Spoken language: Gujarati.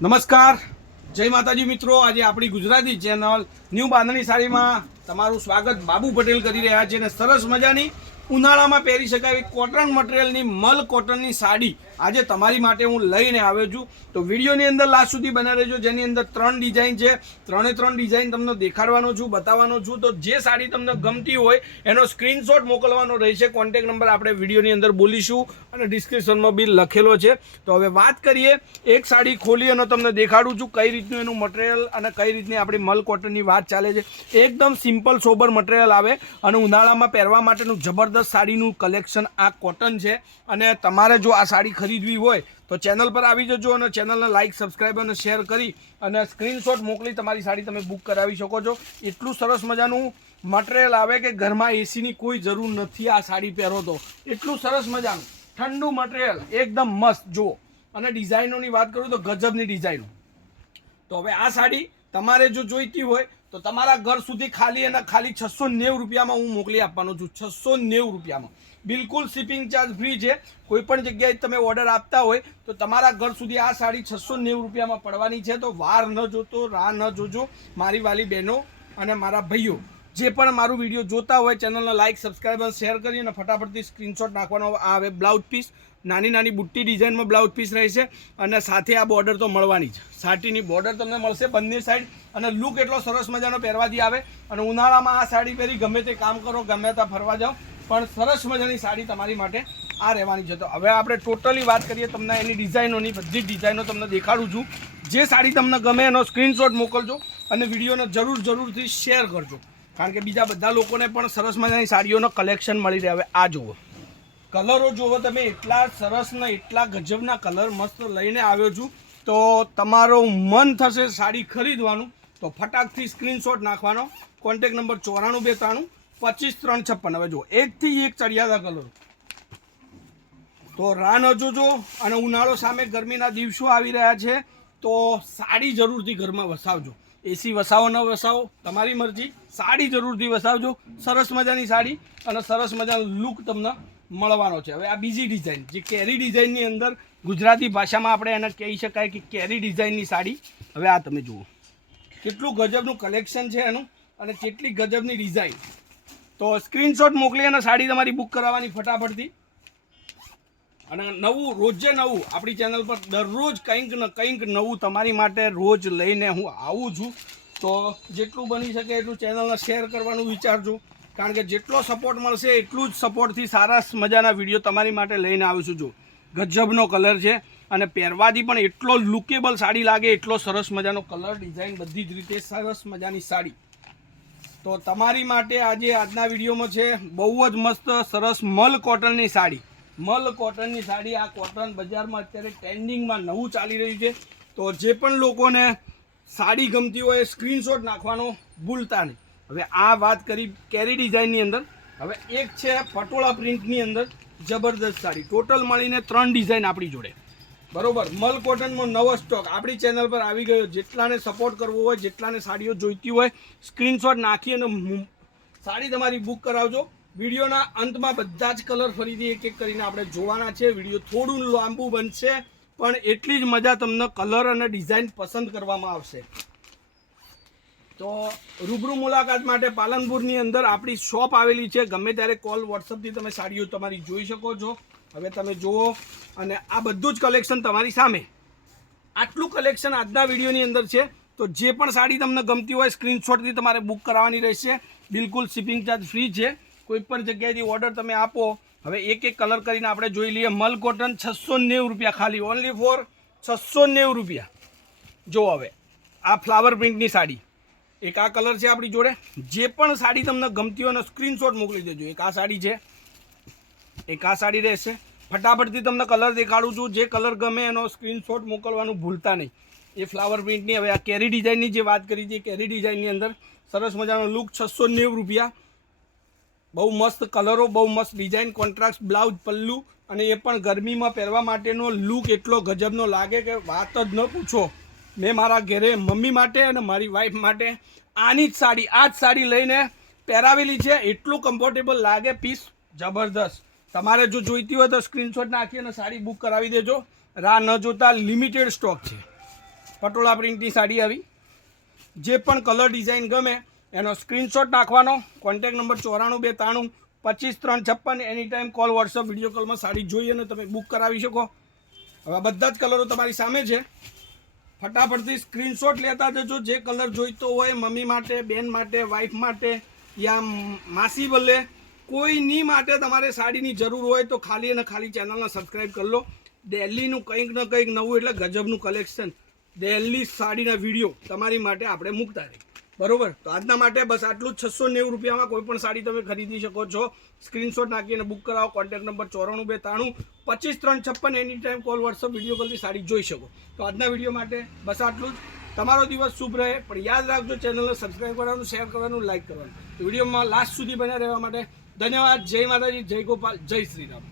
નમસ્કાર, જય માતાજી મિત્રો। આજે આપણી ગુજરાતી ચેનલ ન્યૂ બાંધણી સાડીમાં તમારું સ્વાગત બાબુ પટેલ કરી રહ્યા છે અને સરસ મજાની ઉનાળામાં પહેરી શકાય એવી કોટન મટીરિયલની મલ કોટનની સાડી આજે તમારી માટે હું લઈને આવ્યો છું। તો વિડીયોની અંદર લાસ્ટ સુધી બના રહેજો, જેની અંદર 3 ડિઝાઇન છે। ત્રણે ડિઝાઇન તમને દેખાડવાનો છું, બતાવવાનો છું। તો જે સાડી તમને ગમતી હોય એનો સ્ક્રીનશોટ મોકલવાનો રહેશે। કોન્ટેક્ટ નંબર આપણે વિડીયોની અંદર બોલીશું અને ડિસ્ક્રિપ્શનમાં બી લખેલો છે। તો હવે વાત કરીએ, એક સાડી ખોલી અને તમને દેખાડું છું કઈ રીતનું એનું મટીરિયલ અને કઈ રીતની આપણી મલ કોટનની વાત ચાલે છે। એકદમ સિમ્પલ સોબર મટીરિયલ આવે અને ઉનાળામાં પહેરવા માટેનું જબરદસ્ત સાડીનું કલેક્શન આ કોટન છે। અને તમારે જો આ સાડી ખરીદવી હોય તો ચેનલ પર આવી જજો અને ચેનલને લાઇક, સબસ્ક્રાઈબ અને શેર કરી અને સ્ક્રીનશોટ મોકલી તમારી સાડી તમે બુક કરાવી શકો છો। એટલું સરસ મજાનું મટીરિયલ આવે કે ઘરમાં એસીની કોઈ જરૂર નથી આ સાડી પહેરો તો। એટલું સરસ મજાનું ઠંડુ મટીરિયલ એકદમ મસ્ત જુઓ। અને ડિઝાઇનોની વાત કરું તો ગજબની ડિઝાઇનો। તો હવે આ સાડી તમારે જો જોઈતી હોય તો તમારા ઘર સુધી ખાલી અને ખાલી 690 રૂપિયામાં હું મોકલી આપવાનો છું। 690 રૂપિયામાં બિલકુલ શિપિંગ ચાર્જ ફ્રી છે। કોઈ પણ જગ્યાએ તમે ઓર્ડર આપતા હોય તો તમારા ઘર સુધી આ સાડી 690 રૂપિયામાં પડવાની છે। તો વાર ન જોતો, રાહ ન જોજો મારી વાલી બહેનો અને મારા ભાઈઓ। જે પણ મારું વિડીયો જોતા હોય ચેનલને લાઇક, સબસ્ક્રાઈબ અને શેર કરી અને ફટાફટથી સ્ક્રીનશોટ નાખવાનો આવે। બ્લાઉઝ પીસ નાની નાની બુટ્ટી ડિઝાઇનમાં બ્લાઉઝ પીસ રહેશે અને સાથે આ બોર્ડર તો મળવાની છે। સાટીની બોર્ડર તમને મળશે બંને સાઈડ અને લુક એટલો સરસ મજાનો પહેરવાથી આવે। અને ઉનાળામાં આ સાડી પહેરી ગમે તે કામ કરો, ગમે ત્યાં ફરવા જાઓ, પણ સરસ મજાની સાડી તમારી માટે આ રહેવાની છે। તો હવે આપણે ટોટલી વાત કરીએ, તમને એની ડિઝાઇનોની બધી ડિઝાઇનો તમને દેખાડું છું। જે સાડી તમને ગમે એનો સ્ક્રીનશોટ મોકલજો અને વિડીયોને જરૂરથી શેર કરજો, કારણ કે બીજા બધા લોકોને પણ સરસ મજાની સાડીઓનો કલેક્શન મળી રહે। હવે આ જુઓ, કલરો જુઓ તમે, એટલા સરસ ને એટલા ગજબના કલર મસ્ત લઈને આવ્યો છું। તો તમારું મન થશે સાડી ખરીદવાનું તો ફટાકથી સ્ક્રીનશોટ નાખવાનો। Contact number 94 293 25 356। હવે જુઓ, એકથી એક ચડિયાતા કલરો। તો રાહ ન જોજો અને ઉનાળો સામે ગરમીના દિવસો આવી રહ્યા છે તો સાડી જરૂરથી ઘરમાં વસાવજો। એસી વસાવો ન વસાવો તમારી મરજી, સાડી જરૂરથી વસાવજો। સરસ મજાની સાડી અને સરસ મજાનો લુક તમને મળવાનો છે। હવે આ બીજી ડિઝાઇન, જે કેરી ડિઝાઇનની અંદર ગુજરાતી ભાષામાં આપણે એને કહી શકાય કે કેરી ડિઝાઇનની સાડી। હવે આ તમે જુઓ, કેટલું ગજબનું કલેક્શન છે એનું અને કેટલી ગજબની ડિઝાઇન। તો સ્ક્રીનશોટ મોકલી અને સાડી તમારી બુક કરાવવાની ફટાફટથી। અને નવું, રોજે નવું આપણી ચેનલ પર દરરોજ કંઈક ને કંઈક નવું તમારી માટે રોજ લઈને હું આવું છું। તો જેટલું બની શકે એટલું ચેનલને શેર કરવાનું વિચારજો, કારણ કે જેટલો સપોર્ટ મળશે એટલું જ સપોર્ટથી સારા મજાના વિડીયો તમારી માટે લઈને આવીશું। જો ગજબનો કલર છે અને પહેરવાથી પણ એટલો લુકેબલ સાડી લાગે, એટલો સરસ મજાનો કલર, ડિઝાઇન બધી જ રીતે સરસ મજાની સાડી તો તમારી માટે આજે આજના વિડીયોમાં છે। બહુ જ મસ્ત સરસ મલ કોટનની સાડી। મલ કોટનની સાડી, આ કોટન બજારમાં અત્યારે ટ્રેન્ડિંગમાં નવું ચાલી રહ્યું છે। તો જે પણ લોકોને સાડી ગમતી હોય સ્ક્રીનશોટ નાખવાનો ભૂલતા નહીં। હવે આ વાત કરી કેરી ડિઝાઇનની અંદર। હવે એક છે પટોળા પ્રિન્ટની અંદર જબરદસ્ત સાડી। ટોટલ મળીને 3 ડિઝાઇન આપણી જોડે, બરોબર। મલ કોટનમાં નવો સ્ટોક આપણી ચેનલ પર આવી ગયો। જેટલાને સપોર્ટ કરવો હોય, જેટલાને સાડીઓ જોઈતી હોય, સ્ક્રીનશોટ નાખી અને સાડી તમારી બુક કરાવજો। વિડીયોના અંતમાં બધા જ કલર ફરીથી એક એક કરીને આપણે જોવાના છે। વિડીયો થોડું લાંબુ બનશે પણ એટલી જ મજા તમને કલર અને ડિઝાઇન પસંદ કરવામાં આવશે। તો રૂબરૂ મુલાકાત માટે પાલનપુરની અંદર આપણી શોપ આવેલી છે। ગમે ત્યારે કોલ, વોટ્સઅપથી તમે સાડીઓ તમારી જોઈ શકો છો। હવે તમે જુઓ અને આ બધું જ કલેક્શન તમારી સામે। આટલું કલેક્શન આજના વિડીયોની અંદર છે। તો જે પણ સાડી તમને ગમતી હોય સ્ક્રીનશોટથી તમારે બુક કરાવવાની રહેશે। બિલકુલ શિપિંગ ચાર્જ ફ્રી છે। કોઈ પણ જગ્યાએથી ઓર્ડર તમે આપો। હવે એક એક કલર કરીને આપણે જોઈ લઈએ। મલ કોટન 690 રૂપિયા ખાલી, ઓનલી ફોર 690 રૂપિયા। જો હવે આ ફ્લાવર પ્રિન્ટની સાડી, એક આ કલર છે આપણી જોડે। જે પણ સાડી તમને ગમતી હોય ને સ્ક્રીનશોટ મોકલી દેજો। એક આ સાડી છે, એક આ સાડી રહેશે। ફટાફટથી તમને કલર દેખાડું છું, જે કલર ગમે એનો સ્ક્રીનશોટ મોકલવાનું ભૂલતા નહીં। એ ફ્લાવર પ્રિન્ટની। હવે આ કેરી ડિઝાઇનની જે વાત કરી હતી, કેરી ડિઝાઇનની અંદર સરસ મજાનો લુક, 690 રૂપિયા। બહુ મસ્ત કલરો, બહુ મસ્ત ડિઝાઇન, કોન્ટ્રાસ્ટ બ્લાઉઝ, પલ્લુ અને એ પણ ગરમીમાં પહેરવા માટેનો લુક એટલો ગજબનો લાગે કે વાત જ ન પૂછો। મેં મારા ઘરે મમ્મી માટે અને મારી વાઈફ માટે આની જ સાડી, આ જ સાડી લઈને પહેરાવેલી છે। એટલું કમ્ફર્ટેબલ લાગે, પીસ જબરદસ્ત। તમારે જો જોઈતી હોય તો સ્ક્રીનશોટ નાખી અને સાડી બુક કરાવી દેજો। રાહ ન જોતા, લિમિટેડ સ્ટોક છે। પટોળા પ્રિન્ટની સાડી આવી. જે પણ કલર ડિઝાઇન ગમે એનો સ્ક્રીનશોટ નાખવાનો. Contact number 94 293 25 356. Any time call, WhatsApp, video કોલમાં સાડી જોઈએ અને તમે બુક કરાવી શકો. હવે બધા જ કલરો તમારી સામે છે. ફટાફટથી સ્ક્રીનશોટ લેતા જજો. જે કલર જોઈતો હોય મમ્મી માટે, બેન માટે, વાઈફ માટે યા માસી બદલે કોઈની માટે તમારે સાડીની જરૂર હોય તો ખાલી અને ખાલી ચેનલને સબસ્ક્રાઈબ કરી લો. દિલ્હીનું કંઈક ને કંઈક નવું એટલે ગજબનું કલેક્શન, દિલ્હી સાડીના વિડીયો તમારી માટે આપણે મૂકતા રહીએ. બરોબર, તો આજના માટે બસ આટલું જ. 690 રૂપિયામાં કોઈ પણ સાડી તમે ખરીદી શકો છો. સ્ક્રીનશોટ નાખીને બુક કરાવો. Contact number 94 293 25 356. Any time call, WhatsApp, video કોલથી સાડી જોઈ શકો. તો આજના વિડીયો માટે બસ આટલું જ. તમારો દિવસ શુભ રહે. પણ યાદ રાખજો, ચેનલને સબસ્ક્રાઈબ કરવાનું, શેર કરવાનું, લાઈક કરવાનું. વિડીયોમાં લાસ્ટ સુધી બન્યા રહેવા માટે ધન્યવાદ. જય માતાજી, જય ગોપાલ, જય શ્રી રામ.